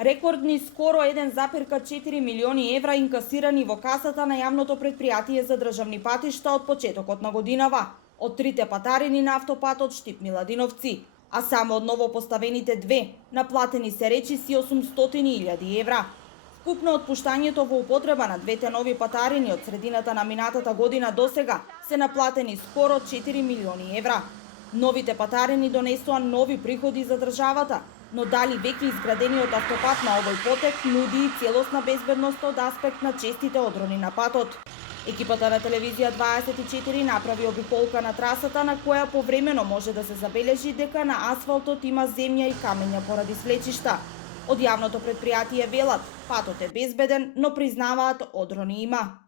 Рекордни скоро 1,4 милиони евра инкасирани во касата на јавното претпријатие за државни патишта од почетокот на годинава, од трите патарини на автопатот Штип-Миладиновци, а само од новопоставените две наплатени се речиси 800.000 евра. Вкупно отпуштањето во употреба на двете нови патарини од средината на минатата година досега се наплатени скоро 4 милиони евра. Новите патарини донесоа нови приходи за државата, но дали веќе изградениот автопат на овој потек нуди и целосна безбедност од аспект на честите одрони на патот. Екипата на телевизија 24 направи обиколка на трасата на која повремено може да се забележи дека на асфалтот има земја и камења поради свлечишта. Од јавното претпријатие велат, патот е безбеден, но признаваат одрони има.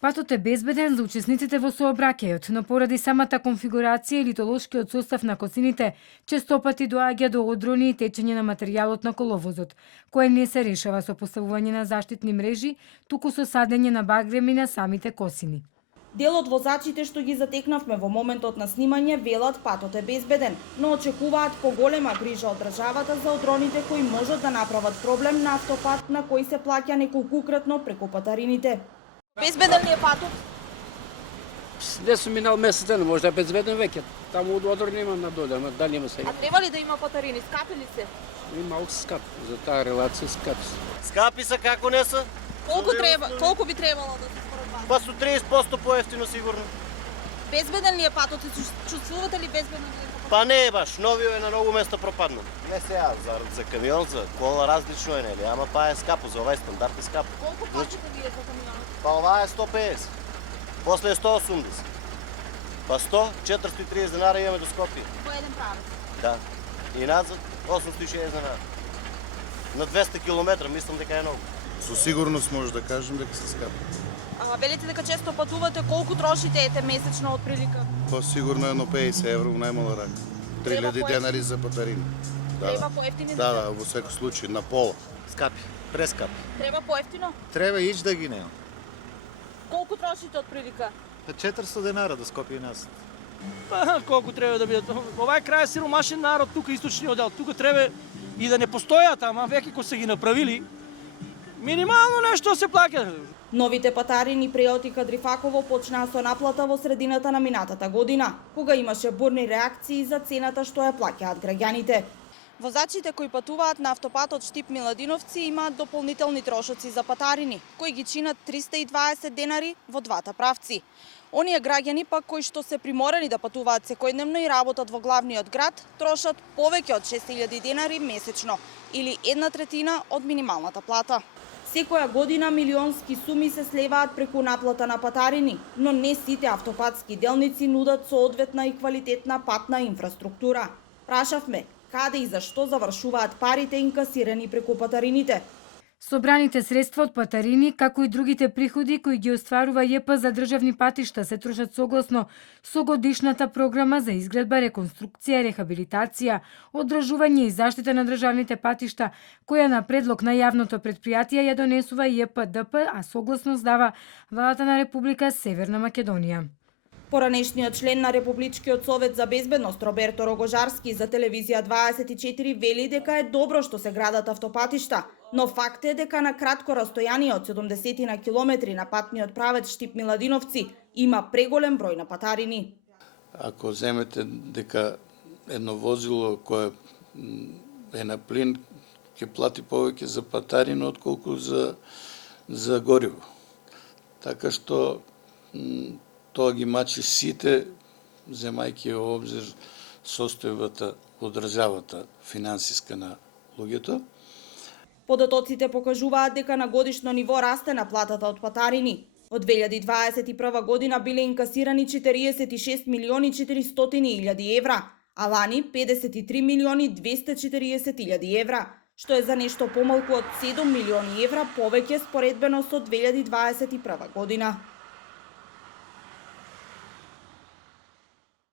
Патот е безбеден за учесниците во сообраќајот, но поради самата конфигурација и литолошкиот состав на косините, честопати доаѓа до одрони и течење на материјалот на коловозот, кое не се решава со поставување на заштитни мрежи, туку со садење на багреми на самите косини. Дел од возачите што ги затекнавме во моментот на снимање велат патот е безбеден, но очекуваат поголема грижа од државата за одроните кои можат да направат проблем на автопат на кој се плаќа неколкукратно преку патарините. Безбеден ли е патот? Не сум минал месец ден, може да е безбеден веќе. Таму од одор нема на дојде, ама дали има сега? А треба ли да има патарини? Скапи ли се? И малку скап, за таа релација скапи се. Скапи са како не са? Колку би требало да се според вас? Па со 30% поевтино сигурно. Безбеден ли е патот? Чувствувате ли безбедно да е патот? Па не е баш, новиот е на многу места пропаднат. Не сега, за камион, за кола различно е, нели? Ама па е скапо, за овај стандард е скапо. Колку плаќате вие за камионот? Па ова е 150, после е 180. Па 100, 430 денари имаме до Скопје. По еден правец? Да. И назад 860 денари. На 200 км мислам дека е многу. Со сигурност може да кажем дека се скапи. Ама велите дека често патувате, колку трошите ете месечно од прилика? Па сигурно едно 50 евро во најмала рака. 3000 денари за патарини. Треба поевтини Да, во секој случај, на пола. Скапи, прескапи. Треба поевтино? Треба ич да ги нема. Колку трошите од прилика? Па 400 денара да Скопје и нас. Па колку треба да бидат. Ова е крај сиромашен народ, тука источниот дел. Тука треба и да не постојат, ама веќе кога се ги направили, минимално нешто се плаќа. Новите патарини преоти Кадрифаково почнаа со наплата во средината на минатата година, кога имаше бурни реакции за цената што ја плаќаат граѓаните. Возачите кои патуваат на автопатот Штип-Миладиновци имаат дополнителни трошоци за патарини, кои ги чинат 320 денари во двата правци. Оние граѓани пак кои што се приморени да патуваат секојдневно и работат во главниот град, трошат повеќе од 6000 денари месечно, или 1/3 од минималната плата. Секоја година милионски суми се слеваат преку наплата на патарини, но не сите автопатски делници нудат соодветна и квалитетна патна инфраструктура. Прашавме каде и зашто завршуваат парите инкасирани преку патарините. Собраните средства од патарини, како и другите приходи кои ги остварува ЈП за државни патишта, се трошат согласно со годишната програма за изградба, реконструкција, рехабилитација, одржување и заштита на државните патишта, која на предлог на јавното претпријатие ја донесува ЈПДП, а согласност дава владата на Република Северна Македонија. Поранешниот член на Републичкиот совет за безбедност Роберто Рогожарски за телевизија 24 вели дека е добро што се градат автопатишта, но факт е дека на кратко растојание од 70 на километри на патниот правец Штип-Миладиновци има преголем број на патарини. Ако земете дека едно возило кое е на плин ќе плати повеќе за патарина отколку за гориво. Така што тоа ги мачи сите, земајќи во обзир состојбата од државата финансиска на луѓето. Податоците покажуваат дека на годишно ниво расте наплатата од патарини. Од 2021 година биле инкасирани 46 милиони 400 илјади евра, а лани 53 милиони 240 илјади евра, што е за нешто помалку од 7 милиони евра повеќе споредбено со 2021 година.